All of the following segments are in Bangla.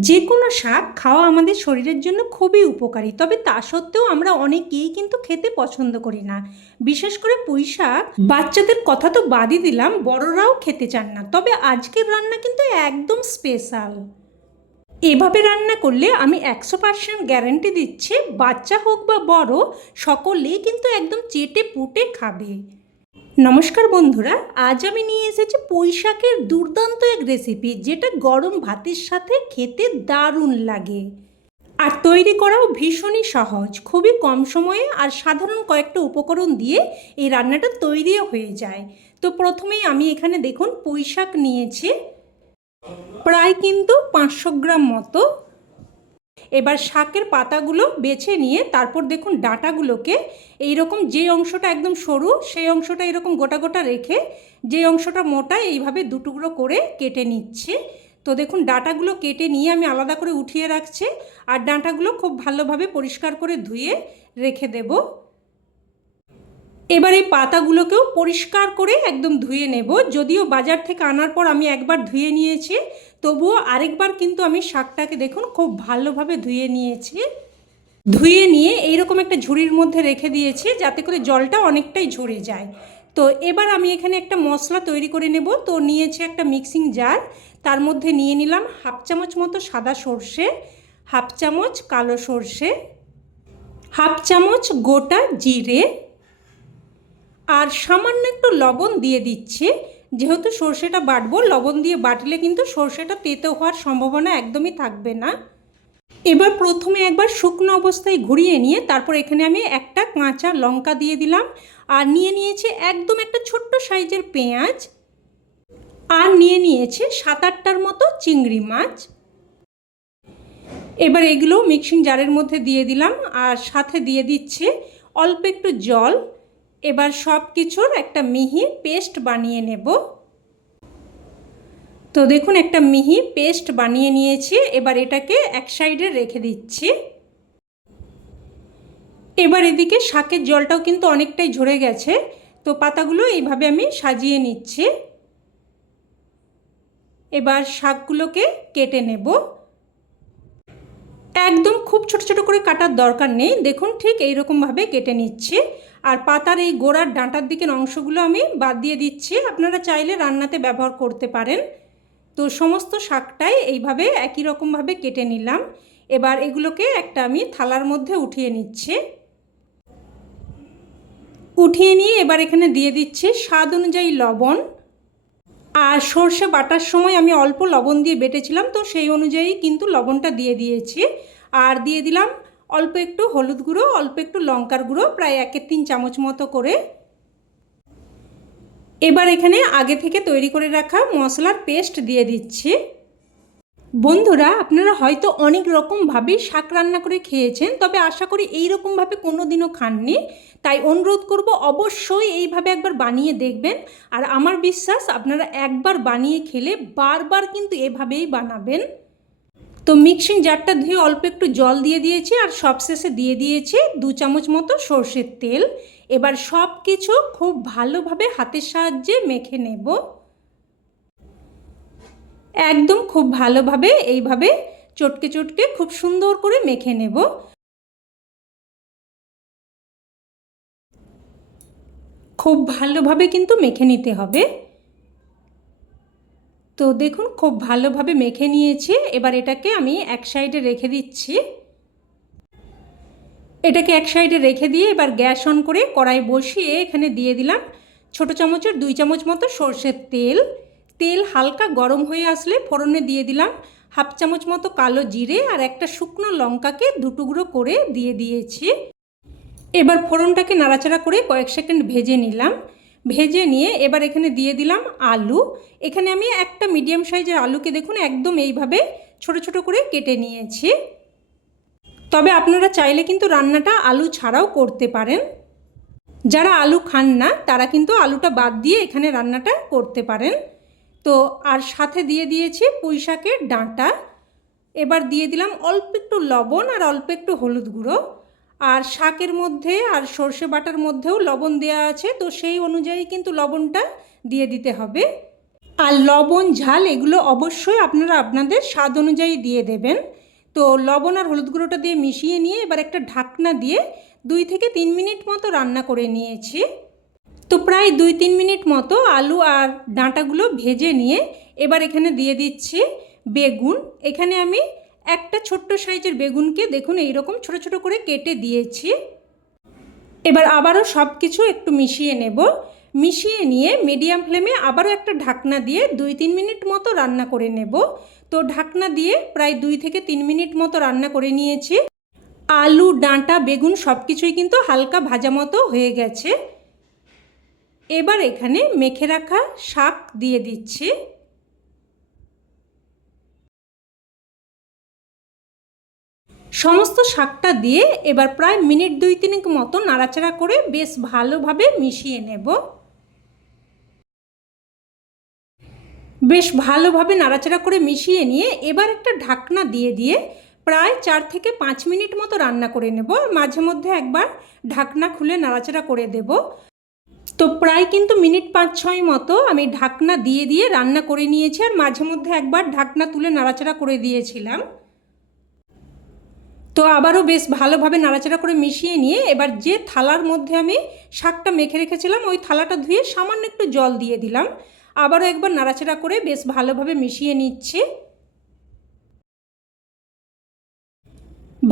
যে কোনো শাক খাওয়া আমাদের শরীরের জন্য খুবই উপকারী, তবে তা সত্ত্বেও আমরা অনেকেই কিন্তু খেতে পছন্দ করি না। বিশেষ করে পুঁই শাক বাচ্চাদের কথা তো বাদই দিলাম, বড়রাও খেতে চান না। তবে আজকের রান্না কিন্তু একদম স্পেশাল। এভাবে রান্না করলে আমি 100% গ্যারান্টি দিচ্ছি, বাচ্চা হোক বা বড়, সকলেই কিন্তু একদম চেটে পুটে খাবে। নমস্কার বন্ধুরা, আজ আমি নিয়ে এসেছি পুঁই শাকের দুর্দান্ত এক রেসিপি, যেটা গরম ভাতের সাথে খেতে দারুণ লাগে। আর তৈরি করাও ভীষণই সহজ, খুবই কম সময়ে আর সাধারণ কয়েকটা উপকরণ দিয়ে এই রান্নাটা তৈরিও হয়ে যায়। তো প্রথমেই আমি এখানে দেখুন পুঁই শাক নিয়েছি, প্রায় কিন্তু 500 গ্রাম মতো। এবার শাকের পাতাগুলো বেছে নিয়ে তারপর দেখুন ডাঁটাগুলোকে এইরকম, যে অংশটা একদম সরু সেই অংশটা এরকম গোটা গোটা রেখে, যে অংশটা মোটা এইভাবে দুটুকরো করে কেটে নিচ্ছে। তো দেখুন ডাঁটাগুলো কেটে নিয়ে আমি আলাদা করে উঠিয়ে রাখছি, আর ডাঁটাগুলো খুব ভালোভাবে পরিষ্কার করে ধুয়ে রেখে দেব। এবার এই পাতাগুলোকেও পরিষ্কার করে একদম ধুয়ে নেব। যদিও বাজার থেকে আনার পর আমি একবার ধুয়ে নিয়েছি, তবুও আরেকবার কিন্তু আমি শাকটাকে দেখুন খুব ভালোভাবে ধুয়ে নিয়েছি। ধুয়ে নিয়ে এইরকম একটা ঝুড়ির মধ্যে রেখে দিয়েছি, যাতে করে জলটা অনেকটাই ঝরে যায়। তো এবার আমি এখানে একটা মশলা তৈরি করে নেব। তো নিয়েছি একটা মিক্সিং জার, তার মধ্যে নিয়ে নিলাম 1/2 চামচ মতো সাদা সর্ষে, 1/2 চামচ কালো সর্ষে, 1/2 চামচ গোটা জিরে, আর সামান্য একটু লবণ দিয়ে দিচ্ছি। যেহেতু সর্ষেটা বাটবো, লবণ দিয়ে বাটলে কিন্তু সর্ষেটা তেতো হওয়ার সম্ভাবনা একদমই থাকবে না। এবার প্রথমে একবার শুকনো অবস্থায় ঘুরিয়ে নিয়ে তারপর এখানে আমি একটা কাঁচা লঙ্কা দিয়ে দিলাম, আর নিয়ে নিয়েছি একদম একটা ছোট্ট সাইজের পেঁয়াজ, আর নিয়ে নিয়েছি 7-8টার মতো চিংড়ি মাছ। এবার এগুলো মিক্সিং জারের মধ্যে দিয়ে দিলাম, আর সাথে দিয়ে দিচ্ছে অল্প একটু জল। এবার সব কিছুর একটা মিহি পেস্ট বানিয়ে নেব। তো দেখুন একটা মিহি পেস্ট বানিয়ে নিয়েছি, এবার এটাকে এক সাইডে রেখে দিচ্ছি। এবার এদিকে শাকের জলটাও কিন্তু অনেকটাই ঝরে গেছে, তো পাতাগুলো এইভাবে আমি সাজিয়ে নিচ্ছি। এবার শাকগুলোকে কেটে নেব। একদম খুব ছোট ছোট করে কাটার দরকার নেই, দেখুন ঠিক এইরকমভাবে কেটে নিচ্ছি। আর পাতার এই গোড়ার ডাঁটার দিকের অংশগুলো আমি বাদ দিয়ে দিচ্ছি, আপনারা চাইলে রান্নাতে ব্যবহার করতে পারেন। তো সমস্ত শাকটাই এইভাবে একই রকমভাবে কেটে নিলাম। এবার এগুলোকে একটা আমি থালার মধ্যে উঠিয়ে নিচ্ছি। উঠিয়ে নিয়ে এবার এখানে দিয়ে দিচ্ছি স্বাদ অনুযায়ী লবণ, আর সর্ষে বাটার সময় আমি অল্প লবণ দিয়ে বেটেছিলাম, তো সেই অনুযায়ী কিন্তু লবণটা দিয়ে দিয়েছি। আর দিয়ে দিলাম অল্প একটু হলুদ গুঁড়ো, অল্প একটু লঙ্কার গুঁড়ো, প্রায় 1-3 চামচ মতো করে। এবার এখানে আগে থেকে তৈরি করে রাখা মশলার পেস্ট দিয়ে দিচ্ছি। বন্ধুরা, আপনারা হয়তো অনেক রকমভাবে শাক রান্না করে খেয়েছেন, তবে আশা করি এই রকমভাবে কোনো দিনও খাননি। তাই অনুরোধ করব, অবশ্যই এইভাবে একবার বানিয়ে দেখবেন। আর আমার বিশ্বাস আপনারা একবার বানিয়ে খেলে বারবার কিন্তু এভাবেই বানাবেন। তো মিক্সিং জারটা ধুয়ে অল্প একটু জল দিয়ে দিয়েছি, আর সবশেষে দিয়ে দিয়েছি 2 চামচ মতো সর্ষের তেল। এবার সব কিছু খুব ভালোভাবে হাতের সাহায্যে মেখে নেব। একদম খুব ভালোভাবে এইভাবে চটকে চটকে খুব সুন্দর করে মেখে নেব। খুব ভালোভাবে কিন্তু মেখে নিতে হবে। তো দেখুন খুব ভালোভাবে মেখে নিয়েছি। এবার এটাকে আমি এক সাইডে রেখে দিচ্ছি। এটাকে এক সাইডে রেখে দিয়ে এবার গ্যাস অন করে কড়াই বসিয়ে এখানে দিয়ে দিলাম ছোট চামচের 2 চামচ মতো সর্ষের তেল। তেল হালকা গরম হয়ে আসলে ফোড়নে দিয়ে দিলাম 1/2 চামচ মতো কালো জিরে, আর একটা শুকনো লঙ্কাকে দুটুকরো করে দিয়ে দিয়েছি। এবার ফোড়নটাকে নাড়াচাড়া করে কয়েক সেকেন্ড ভেজে নিলাম। ভেজে নিয়ে এবার এখানে দিয়ে দিলাম আলু। এখানে আমি একটা মিডিয়াম সাইজের আলুকে দেখুন একদম এইভাবে ছোট ছোট করে কেটে নিয়েছি। তবে আপনারা চাইলে কিন্তু রান্নাটা আলু ছাড়াও করতে পারেন। যারা আলু খান না তারা কিন্তু আলুটা বাদ দিয়ে এখানে রান্নাটা করতে পারেন। তো আর সাথে দিয়ে দিয়েছি পুঁই শাকের ডাঁটা। এবার দিয়ে দিলাম অল্প একটু লবণ আর অল্প একটু হলুদ গুঁড়ো। আর শাকের মধ্যে আর সর্ষে বাটার মধ্যেও লবণ দেওয়া আছে, তো সেই অনুযায়ী কিন্তু লবণটা দিয়ে দিতে হবে। আর লবণ ঝাল এগুলো অবশ্যই আপনারা আপনাদের স্বাদ অনুযায়ী দিয়ে দেবেন। তো লবণ আর হলুদ গুঁড়োটা দিয়ে মিশিয়ে নিয়ে এবার একটা ঢাকনা দিয়ে 2 থেকে 3 মিনিট মতো রান্না করে নিয়েছি। তো প্রায় 2-3 মিনিট মতো আলু আর ডাঁটাগুলো ভেজে নিয়ে এবার এখানে দিয়ে দিচ্ছি বেগুন। এখানে আমি একটা ছোট্ট সাইজের বেগুনকে দেখুন এইরকম ছোট ছোট করে কেটে দিয়েছি। এবার আবারও সব কিছু একটু মিশিয়ে নেব। মিশিয়ে নিয়ে মিডিয়াম ফ্লেমে আবারও একটা ঢাকনা দিয়ে 2-3 মিনিট মতো রান্না করে নেব। তো ঢাকনা দিয়ে প্রায় 2 থেকে 3 মিনিট মতো রান্না করে নিয়েছি। আলু ডাঁটা বেগুন সব কিছুই কিন্তু হালকা ভাজা মতো হয়ে গেছে। এবার এখানে মেখে রাখা শাক দিয়ে দিচ্ছি। সমস্ত শাকটা দিয়ে এবার প্রায় মিনিট 2-3 মতো নাড়াচাড়া করে বেশ ভালোভাবে মিশিয়ে নেব। বেশ ভালোভাবে নাড়াচাড়া করে মিশিয়ে নিয়ে এবার একটা ঢাকনা দিয়ে দিয়ে প্রায় 4 থেকে 5 মিনিট মতো রান্না করে নেব। মাঝে মধ্যে একবার ঢাকনা খুলে নাড়াচাড়া করে দেব। তো প্রায় কিন্তু মিনিট 5-6 মতো আমি ঢাকনা দিয়ে দিয়ে রান্না করে নিয়েছি, আর মাঝে মধ্যে একবার ঢাকনা তুলে নাড়াচাড়া করে দিয়েছিলাম। তো আবারও বেশ ভালোভাবে নাড়াচাড়া করে মিশিয়ে নিয়ে এবার যে থালার মধ্যে আমি শাকটা মেখে রেখেছিলাম ওই থালাটা ধুয়ে সামান্য একটু জল দিয়ে দিলাম। আবারও একবার নাড়াচাড়া করে বেশ ভালোভাবে মিশিয়ে নিচ্ছি।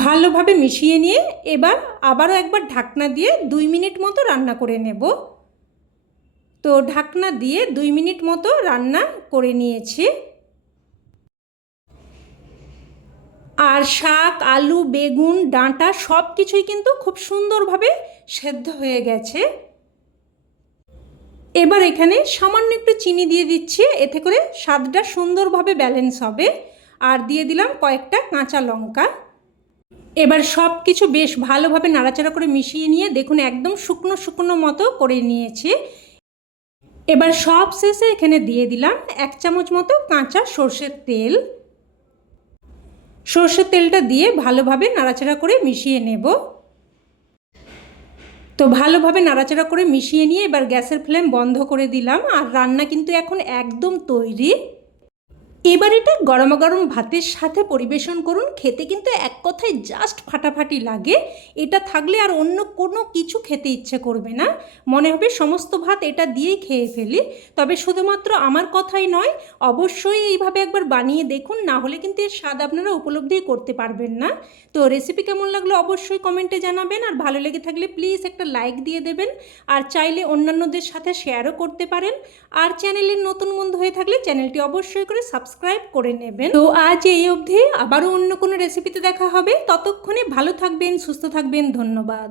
ভালোভাবে মিশিয়ে নিয়ে এবার আবারও একবার ঢাকনা দিয়ে 2 মিনিট মতো রান্না করে নেব। তো ঢাকনা দিয়ে 2 মিনিট মতো রান্না করে নিয়েছি। আর শাক আলু বেগুন ডাঁটা সব কিছুই কিন্তু খুব সুন্দরভাবে সেদ্ধ হয়ে গেছে। এবার এখানে সামান্য একটু চিনি দিয়ে দিচ্ছি, এতে করে স্বাদটা সুন্দরভাবে ব্যালেন্স হবে। আর দিয়ে দিলাম কয়েকটা কাঁচা লঙ্কা। এবার সব কিছু বেশ ভালোভাবে নাড়াচাড়া করে মিশিয়ে নিয়ে দেখুন একদম শুকনো শুকনো মতো করে নিয়েছি। এবার সব শেষে এখানে দিয়ে দিলাম 1 চামচ মতো কাঁচা সর্ষের তেল। সর্ষের তেলটা দিয়ে ভালোভাবে নাড়াচাড়া করে মিশিয়ে নেব। তো ভালোভাবে নাড়াচাড়া করে মিশিয়ে নিয়ে এবার গ্যাসের ফ্লেম বন্ধ করে দিলাম। আর রান্না কিন্তু এখন একদম তৈরি। এবার এটা গরমা গরম ভাতের সাথে পরিবেশন করুন, খেতে কিন্তু এক কথায় জাস্ট ফাটাফাটি লাগে। এটা থাকলে আর অন্য কোনো কিছু খেতে ইচ্ছে করবে না, মনে হবে সমস্ত ভাত এটা দিয়েই খেয়ে ফেলি। তবে শুধুমাত্র আমার কথাই নয়, অবশ্যই এইভাবে একবার বানিয়ে দেখুন, না হলে কিন্তু এর স্বাদ আপনারা উপলব্ধি করতে পারবেন না। তো রেসিপি কেমন লাগলো অবশ্যই কমেন্টে জানাবেন, আর ভালো লেগে থাকলে প্লিজ একটা লাইক দিয়ে দেবেন, আর চাইলে অন্যান্যদের সাথে শেয়ারও করতে পারেন। আর চ্যানেলের নতুন বন্ধু হয়ে থাকলে চ্যানেলটি অবশ্যই করে সাবস্ক্রাইব করে নেবেন। তো আজ এই অবধি, আবারও অন্য কোনো রেসিপিতে দেখা হবে। ততক্ষণে ভালো থাকবেন সুস্থ থাকবেন, ধন্যবাদ।